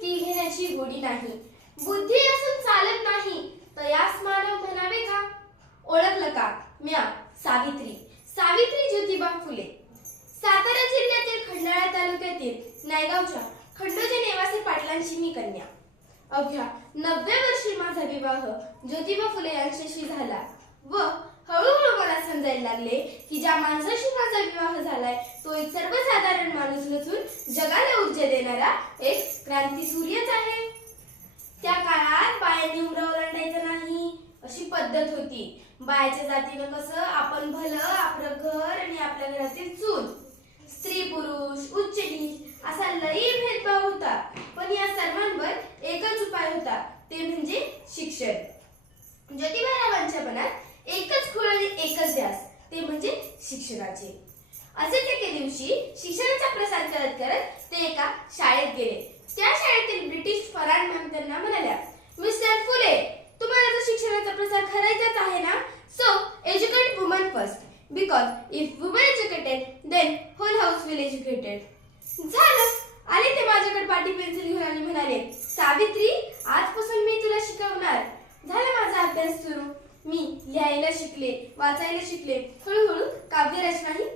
ती घेण्याची गोडी नाही. बुद्धी असून चालत नाही तर यास मानव म्हणावे का? ओळखलं का? म्या सावित्री. सावित्री ज्योतिबा फुले. सातारा जिल्ह्यातील खंडाळा तालुक्यातील नायगावच्या खंडोजे निवासी पाटलांची मी कन्या. अवघ्या नवव्या वर्षी माझा विवाह ज्योतिबा फुले यांच्याशी झाला व मला लागले की ज्या माणसाशी माझा विवाह झालाय तो एक सर्वसाधारण माणूस नसून जगाला ऊर्जा देणारा एक क्रांती सूर्यच आहे. त्या काळात बायांनी उमरा नाही अशी पद्धत होती. बायाच्या जातीनं कसं आपण भलं आपलं घर आणि आपल्या घरातील चूल स्त्री पुरुष उच्च नीच असा लई भेदभाव होता. पण या सर्वांवर एकच उपाय होता ते म्हणजे शिक्षण. ज्योतिबारावांच्या मनात एकच खूळ आणि एकच ध्यास ते म्हणजे शिक्षणाचे. असेच एके दिवशी शिक्षणाचा प्रसार करत करत ते एका शाळेत गेले. त्या शाळेतील ब्रिटिश फराड मॅम त्यांना म्हणाल्या मिस्टर फुले तुम्हाला जर शिक्षणाचा प्रसार करायचाच आहे ना so educate woman first because if woman educated then whole house will educated झालं. आले ते माझ्याकडे पाटी पेन्सिल घेऊन आणि म्हणाले सावित्री आजपासून मी तुला शिकवणार. झाला माझा अभ्यास सुरू. मी लिहायला शिकले वाचायला शिकले caveira de?